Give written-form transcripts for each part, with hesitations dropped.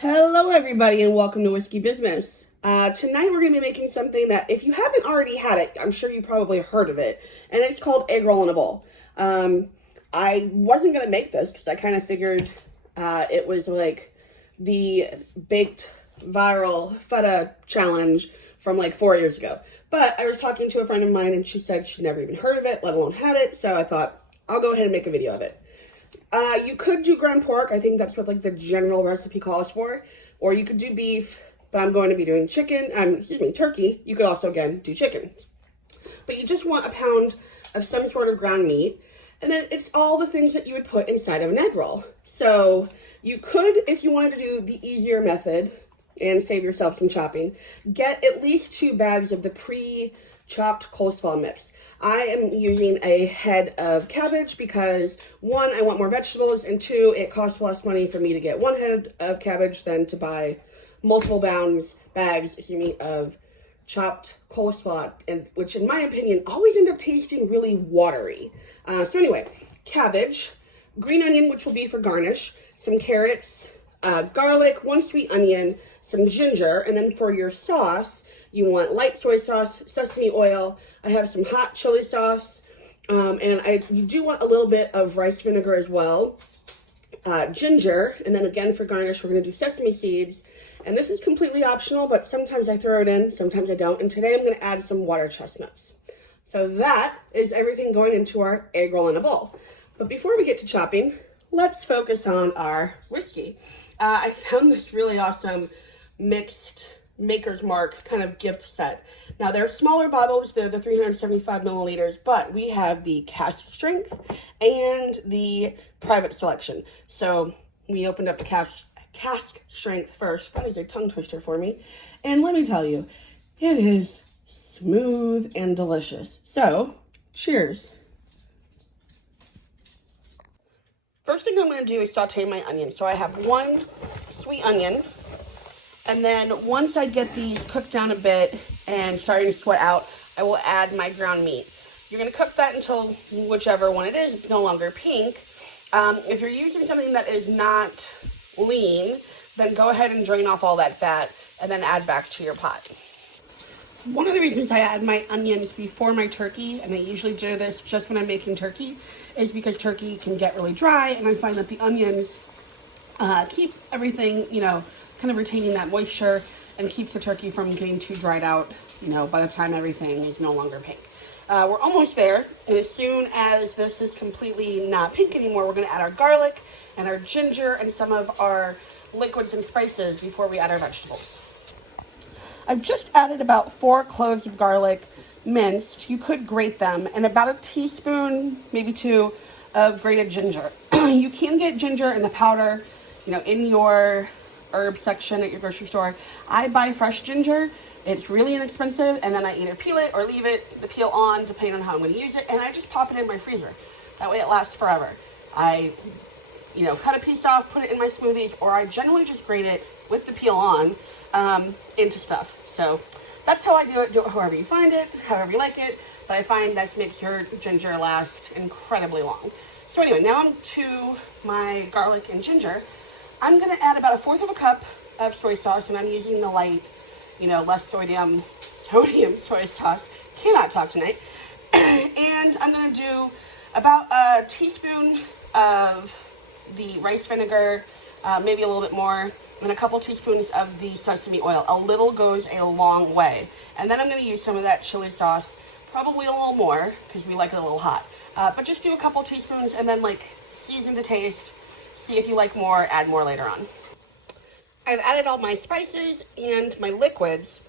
Hello everybody and welcome to Whiskey Business. Tonight we're going to be making something that if you haven't already had it, I'm sure you probably heard of it, and it's called egg roll in a bowl. I wasn't going to make this because I kind of figured it was like the baked viral feta challenge from like 4 years ago. But I was talking to a friend of mine and she said she'd never even heard of it, let alone had it, so I thought I'll go ahead and make a video of it. You could do ground pork. I think that's what like the general recipe calls for. Or you could do beef, but I'm going to be doing turkey. You could also, again, do chicken. But you just want a pound of some sort of ground meat. And then it's all the things that you would put inside of an egg roll. So you could, if you wanted to do the easier method and save yourself some chopping, get at least 2 bags of the pre-chopped coleslaw mix. I am using a head of cabbage because 1, I want more vegetables, and 2, it costs less money for me to get 1 head of cabbage than to buy multiple bags of chopped coleslaw, and which in my opinion always end up tasting really watery. So anyway, cabbage, green onion, which will be for garnish, some carrots, garlic, 1 sweet onion, some ginger, and then for your sauce, you want light soy sauce, sesame oil. I have some hot chili sauce, and you do want a little bit of rice vinegar as well. Ginger, and then again for garnish, we're going to do sesame seeds. And this is completely optional, but sometimes I throw it in, sometimes I don't. And today I'm going to add some water chestnuts. So that is everything going into our egg roll in a bowl. But before we get to chopping, let's focus on our whiskey. I found this really awesome mixed Maker's Mark kind of gift set. Now they're smaller bottles, they're the 375 milliliters, but we have the cask strength and the private selection. So we opened up the cask strength first. That is a tongue twister for me. And let me tell you, it is smooth and delicious. So cheers. First thing I'm going to do is saute my onions. So I have 1 sweet onion. And then once I get these cooked down a bit and starting to sweat out, I will add my ground meat. You're going to cook that until whichever one it is, it's no longer pink. If you're using something that is not lean, then go ahead and drain off all that fat and then add back to your pot. One of the reasons I add my onions before my turkey, and I usually do this just when I'm making turkey, is because turkey can get really dry, and I find that the onions keep everything, kind of retaining that moisture and keeps the turkey from getting too dried out, by the time everything is no longer pink. We're almost there, and as soon as this is completely not pink anymore, we're going to add our garlic and our ginger and some of our liquids and spices before we add our vegetables. I've just added about 4 cloves of garlic minced. You could grate them, and about a teaspoon, maybe 2, of grated ginger. You can get ginger in the powder, in your herb section at your grocery store. I buy fresh ginger. It's really inexpensive, and then I either peel it or leave it, the peel on, depending on how I'm going to use it, and I just pop it in my freezer. That way it lasts forever. I, cut a piece off, put it in my smoothies, or I generally just grate it with the peel on into stuff. So that's how I do it. Do it however you find it, however you like it, but I find this makes your ginger last incredibly long. So anyway, now I'm to my garlic and ginger. I'm going to add about 1/4 cup of soy sauce, and I'm using the light, less sodium soy sauce. Cannot talk tonight. And I'm going to do about a teaspoon of the rice vinegar, maybe a little bit more, and a couple teaspoons of the sesame oil. A little goes a long way. And then I'm going to use some of that chili sauce, probably a little more, because we like it a little hot. But just do a couple teaspoons, and then season to taste. See if you like more, add more later on. I've added all my spices and my liquids,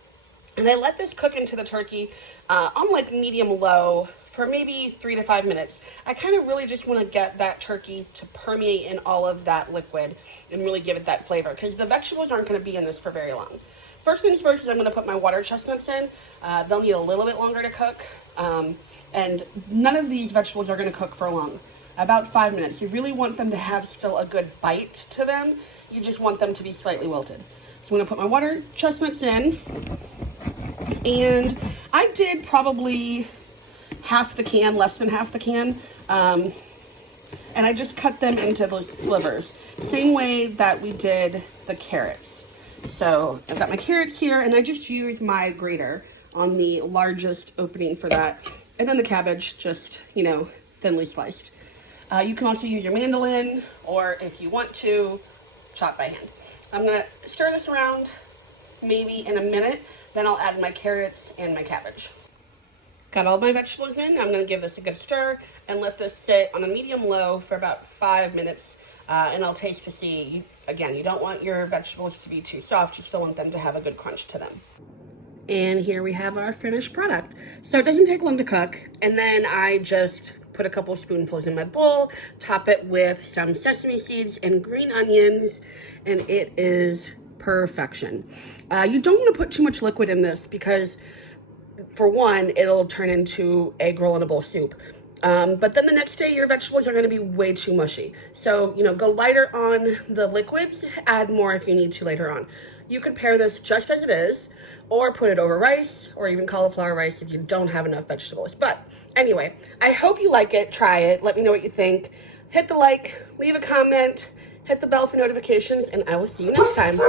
and I let this cook into the turkey on medium-low for maybe 3 to 5 minutes. I kind of really just want to get that turkey to permeate in all of that liquid and really give it that flavor, because the vegetables aren't going to be in this for very long. First things first is I'm going to put my water chestnuts in. They'll need a little bit longer to cook, and none of these vegetables are going to cook for long. About 5 minutes. You really want them to have still a good bite to them. You just want them to be slightly wilted. So I'm going to put my water chestnuts in, and I did probably half the can, less than half the can, and I just cut them into those slivers. Same way that we did the carrots. So I've got my carrots here, and I just use my grater on the largest opening for that. And then the cabbage, just, you know, thinly sliced. You can also use your mandolin, or if you want to, chop by hand. I'm gonna stir this around maybe in a minute, then I'll add my carrots and my cabbage. Got all my vegetables in. I'm gonna give this a good stir and let this sit on a medium-low for about 5 minutes, and I'll taste to see. Again, you don't want your vegetables to be too soft, you still want them to have a good crunch to them. And here we have our finished product. So it doesn't take long to cook, and then I just put a couple of spoonfuls in my bowl, top it with some sesame seeds and green onions, and it is perfection. You don't want to put too much liquid in this because, for one, it'll turn into egg roll in a bowl soup. But then the next day, your vegetables are going to be way too mushy. So, you know, go lighter on the liquids, add more if you need to later on. You could pair this just as it is, or put it over rice, or even cauliflower rice if you don't have enough vegetables. But anyway, I hope you like it. Try it. Let me know what you think. Hit the like, leave a comment, hit the bell for notifications, and I will see you next time.